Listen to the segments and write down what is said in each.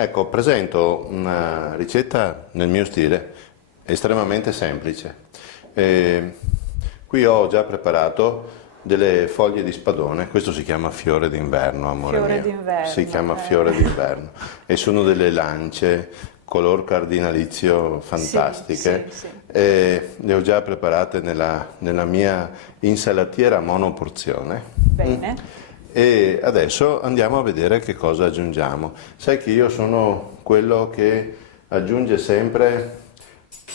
Ecco, presento una ricetta nel mio stile, estremamente semplice. Qui ho già preparato delle foglie di spadone, questo si chiama fiore d'inverno, amore Fiore mio. d'inverno, Si chiama fiore d'inverno e sono delle lance color cardinalizio fantastiche. Sì. Le ho già preparate nella mia insalatiera monoporzione. Bene. E adesso andiamo a vedere che cosa aggiungiamo. Sai che io sono quello che aggiunge sempre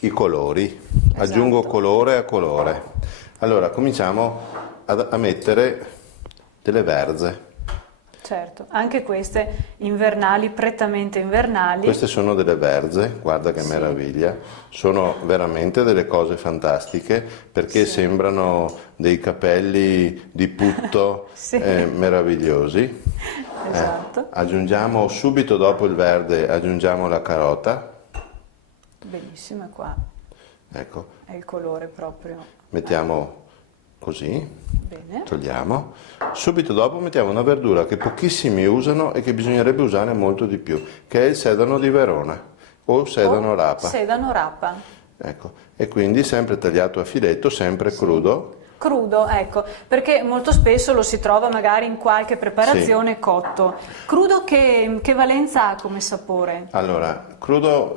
i colori, Esatto. aggiungo colore a colore. Allora cominciamo a mettere delle verze. Certo, anche queste invernali, prettamente invernali. Queste sono delle verze, guarda che meraviglia, sono veramente delle cose fantastiche perché sembrano dei capelli di putto meravigliosi. Esatto. Aggiungiamo subito dopo il verde, aggiungiamo la carota. Benissimo, è qua. Ecco, È il colore proprio. mettiamo così, Bene. togliamo. Subito dopo mettiamo una verdura che pochissimi usano e che bisognerebbe usare molto di più, che è il sedano di Verona o sedano rapa. Sedano rapa. Ecco, e quindi sempre tagliato a filetto, sempre crudo. Crudo, ecco, perché molto spesso lo si trova magari in qualche preparazione cotto. Crudo che valenza ha come sapore? Allora, crudo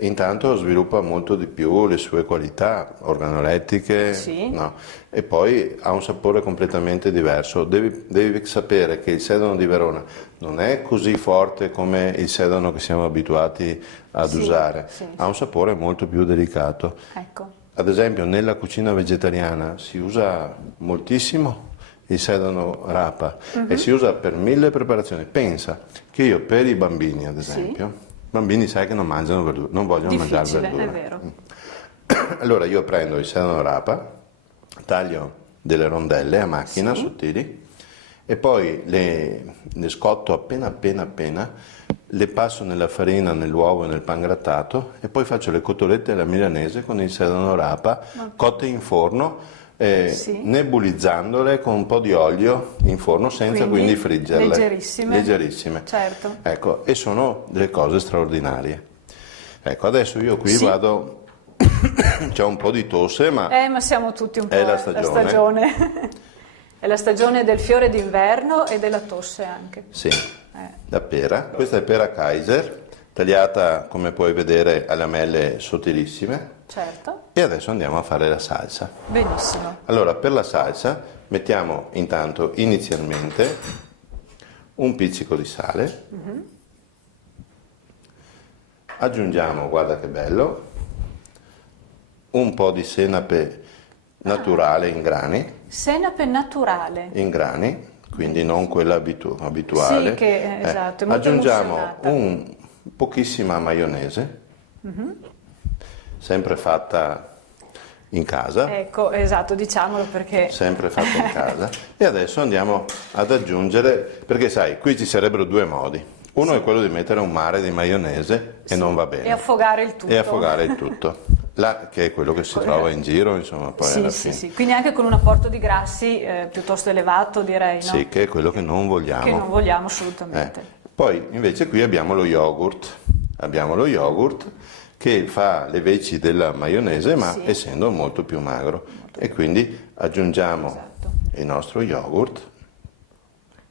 intanto sviluppa molto di più le sue qualità organolettiche, Sì. no? E poi ha un sapore completamente diverso. Devi sapere che il sedano di Verona non è così forte come il sedano che siamo abituati ad usare, ha un sapore molto più delicato. Ecco. Ad esempio nella cucina vegetariana si usa moltissimo il sedano rapa e si usa per 1000 preparazioni. Pensa che io per i bambini, ad esempio, bambini sai che non mangiano verdura, non vogliono mangiare verdura. È vero. Allora io prendo il sedano rapa, taglio delle rondelle a macchina sottili e poi le scotto appena, le passo nella farina, nell'uovo e nel pangrattato e poi faccio le cotolette alla milanese con il sedano rapa cotte in forno, nebulizzandole con un po' di olio in forno senza quindi friggerle. Leggerissime. Certo. Ecco, e sono delle cose straordinarie. Ecco, adesso io qui vado, c'è un po' di tosse, ma siamo tutti un po'. è la stagione. È la stagione del fiore d'inverno e della tosse anche. Sì. La pera, questa è pera Kaiser, tagliata come puoi vedere a lamelle sottilissime. Certo. E adesso andiamo a fare la salsa. Benissimo. Allora, per la salsa mettiamo intanto inizialmente un pizzico di sale, aggiungiamo, guarda che bello, un po' di senape naturale in grani. Senape naturale. In grani. Quindi non quella abituale. Sì, che esatto, è molto aggiungiamo emulsionata. pochissima maionese, sempre fatta in casa. Ecco, esatto, diciamolo perché. Sempre fatta in casa. E adesso andiamo ad aggiungere, perché sai, qui ci sarebbero due modi. Uno è quello di mettere un mare di maionese e non va bene. E affogare il tutto. E affogare il tutto. Che è quello che si trova in giro, insomma, poi alla fine. Sì. Quindi anche con un apporto di grassi piuttosto elevato, direi, no? Sì, che è quello che non vogliamo. Che non vogliamo assolutamente. Poi invece qui abbiamo lo yogurt. Abbiamo lo yogurt che fa le veci della maionese, ma essendo molto più magro. E quindi aggiungiamo il nostro yogurt.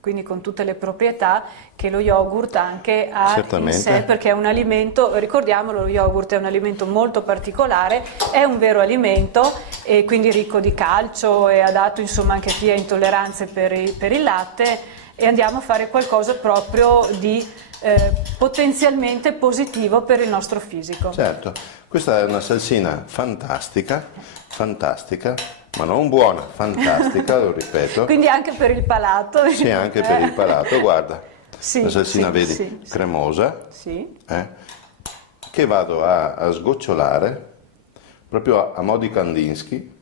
Quindi con tutte le proprietà che lo yogurt anche ha in sé, perché è un alimento, ricordiamolo, lo yogurt è un alimento molto particolare, è un vero alimento e quindi ricco di calcio e adatto insomma anche a chi ha intolleranze per il latte, e andiamo a fare qualcosa proprio di potenzialmente positivo per il nostro fisico. Certo, questa è una salsina fantastica, ma non buona, fantastica, lo ripeto. Quindi anche per il palato. Sì, anche per il palato, guarda, la salsina vedi, cremosa, che vado a sgocciolare, proprio a mo' di Kandinsky,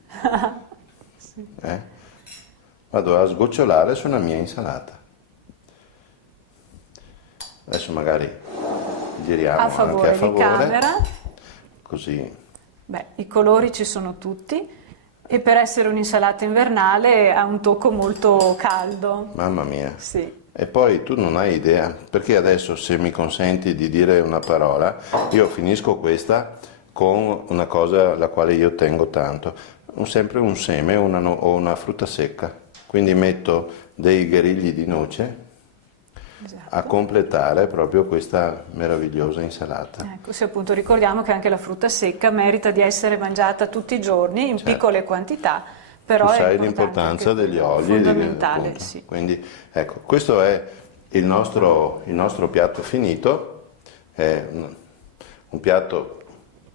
vado a sgocciolare sulla mia insalata. Adesso magari giriamo a favore, anche a favore, di camera. così. Beh, i colori ci sono tutti. E per essere un'insalata invernale ha un tocco molto caldo. Mamma mia. Sì. E poi tu non hai idea, perché adesso se mi consenti di dire una parola, io finisco questa con una cosa alla quale io tengo tanto, sempre un seme o una frutta secca, quindi metto dei gherigli di noce a completare proprio questa meravigliosa insalata. Ecco, sì, appunto ricordiamo che anche la frutta secca merita di essere mangiata tutti i giorni in piccole quantità. Però tu sai l'importanza degli oli, fondamentale, sì. Quindi ecco, questo è il nostro piatto finito, è un piatto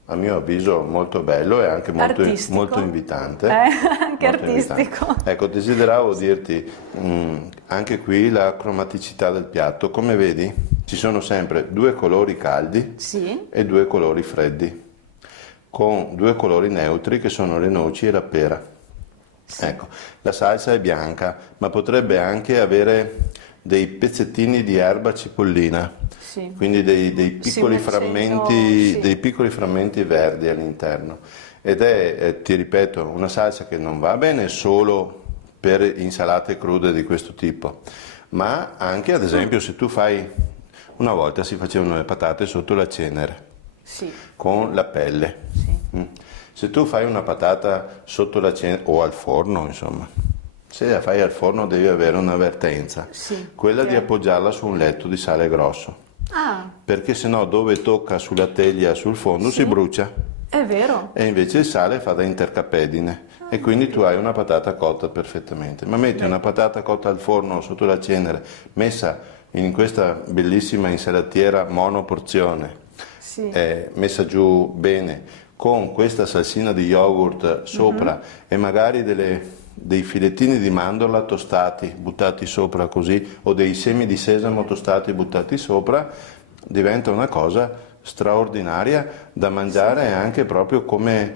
a mio avviso molto bello e anche molto invitante. Anche molto artistico. Invitante. Ecco, desideravo dirti anche qui la cromaticità del piatto. Come vedi ci sono sempre 2 colori caldi e 2 colori freddi, con 2 colori neutri che sono le noci e la pera. Sì. Ecco, la salsa è bianca, ma potrebbe anche avere dei pezzettini di erba cipollina, quindi dei piccoli frammenti, dei piccoli frammenti verdi all'interno. Ed è, ti ripeto, una salsa che non va bene solo per insalate crude di questo tipo, ma anche ad esempio se tu fai, una volta si facevano le patate sotto la cenere, con la pelle. Se tu fai una patata sotto la cenere o al forno, insomma, se la fai al forno devi avere un'avvertenza, quella di appoggiarla su un letto di sale grosso, perché sennò dove tocca sulla teglia sul fondo si brucia. È vero. E invece il sale fa da intercapedine e quindi tu hai una patata cotta perfettamente. Ma metti una patata cotta al forno sotto la cenere, messa in questa bellissima insalatiera monoporzione, messa giù bene, con questa salsina di yogurt sopra e magari dei filettini di mandorla tostati, buttati sopra così, o dei semi di sesamo tostati buttati sopra, diventa una cosa straordinaria da mangiare anche proprio come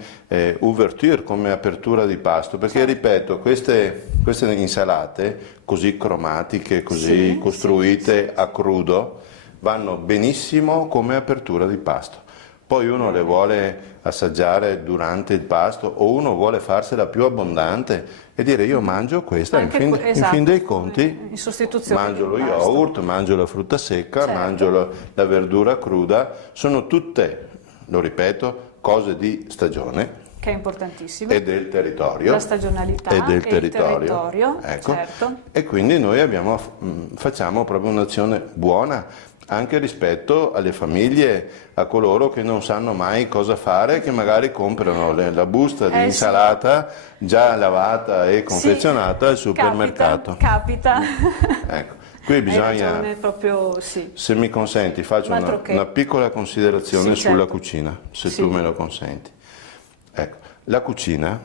ouverture, come apertura di pasto, perché ripeto, queste insalate così cromatiche, così costruite a crudo, vanno benissimo come apertura di pasto. Poi uno le vuole assaggiare durante il pasto o uno vuole farsela più abbondante e dire io mangio questa, in fin dei conti mangio lo yogurt, mangio la frutta secca, mangio la verdura cruda, sono tutte, lo ripeto, cose di stagione. Che è importantissimo. E del territorio. La stagionalità e del territorio. Ecco. Certo. E quindi noi facciamo proprio un'azione buona anche rispetto alle famiglie, a coloro che non sanno mai cosa fare, che magari comprano la busta di insalata già lavata e confezionata al supermercato. Capita. Ecco, qui bisogna, proprio, se mi consenti, faccio una piccola considerazione sulla cucina, se tu me lo consenti. Ecco, la cucina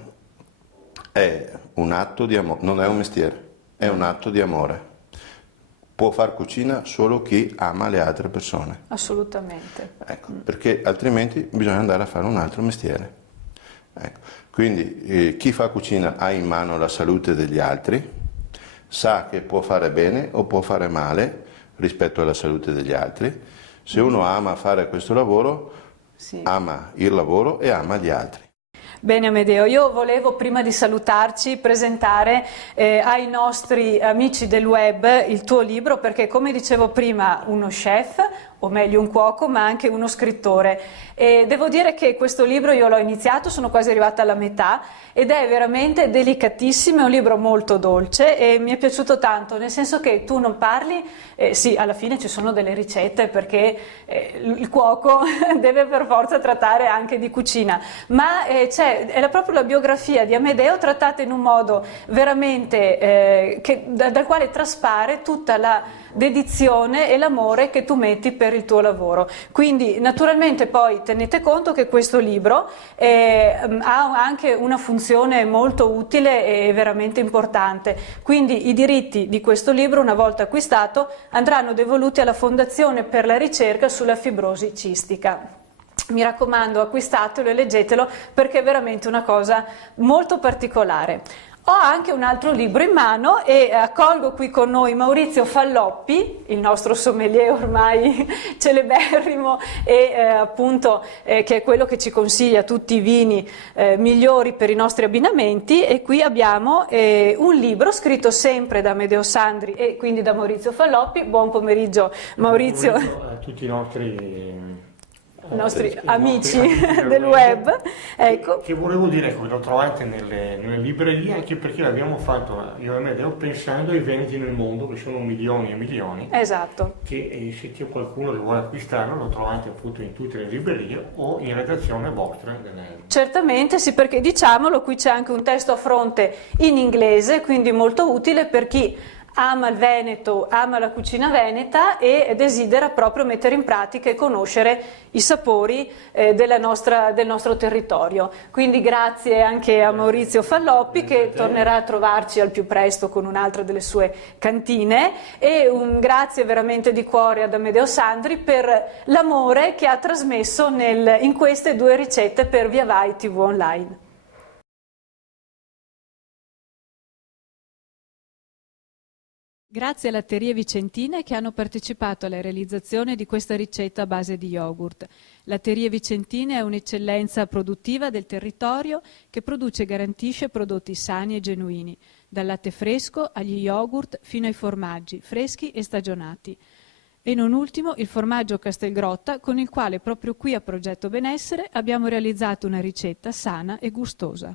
è un atto di amore, non è un mestiere, è un atto di amore. Può far cucina solo chi ama le altre persone. Assolutamente. Ecco, perché altrimenti bisogna andare a fare un altro mestiere. Ecco, quindi chi fa cucina ha in mano la salute degli altri, sa che può fare bene o può fare male rispetto alla salute degli altri. Se uno ama fare questo lavoro, ama il lavoro e ama gli altri. Bene Amedeo, io volevo prima di salutarci presentare ai nostri amici del web il tuo libro, perché come dicevo prima uno chef, o meglio un cuoco, ma anche uno scrittore, e devo dire che questo libro io l'ho iniziato, sono quasi arrivata alla metà ed è veramente delicatissimo, è un libro molto dolce e mi è piaciuto tanto, nel senso che tu non parli, sì, alla fine ci sono delle ricette perché il cuoco deve per forza trattare anche di cucina, ma è proprio la biografia di Amedeo trattata in un modo veramente dal quale traspare tutta la dedizione e l'amore che tu metti per il tuo lavoro. Quindi naturalmente poi tenete conto che questo libro ha anche una funzione molto utile e veramente importante, quindi i diritti di questo libro, una volta acquistato, andranno devoluti alla Fondazione per la ricerca sulla fibrosi cistica. Mi raccomando, acquistatelo e leggetelo perché è veramente una cosa molto particolare. Ho anche un altro libro in mano e accolgo qui con noi Maurizio Falloppi, il nostro sommelier ormai celeberrimo e appunto che è quello che ci consiglia tutti i vini migliori per i nostri abbinamenti, e qui abbiamo un libro scritto sempre da Amedeo Sandri e quindi da Maurizio Falloppi. Buon pomeriggio Maurizio. Buon pomeriggio a tutti i nostri amici del web. Ecco. Che volevo dire, ecco, lo trovate nelle librerie, anche perché l'abbiamo fatto io e Amedeo pensando ai venti nel mondo, che sono milioni e milioni. Esatto. Che se c'è qualcuno che vuole acquistarlo lo trovate appunto in tutte le librerie o in redazione vostra. Certamente sì, perché diciamolo, qui c'è anche un testo a fronte in inglese, quindi molto utile per chi ama il Veneto, ama la cucina veneta e desidera proprio mettere in pratica e conoscere i sapori del nostro territorio. Quindi grazie anche a Maurizio Falloppi, che tornerà a trovarci al più presto con un'altra delle sue cantine, e un grazie veramente di cuore ad Amedeo Sandri per l'amore che ha trasmesso in queste 2 ricette per Via Vai TV Online. Grazie alle Latterie Vicentine che hanno partecipato alla realizzazione di questa ricetta a base di yogurt. Latterie Vicentine è un'eccellenza produttiva del territorio che produce e garantisce prodotti sani e genuini, dal latte fresco agli yogurt fino ai formaggi, freschi e stagionati. E non ultimo il formaggio Castelgrotta, con il quale proprio qui a Progetto Benessere abbiamo realizzato una ricetta sana e gustosa.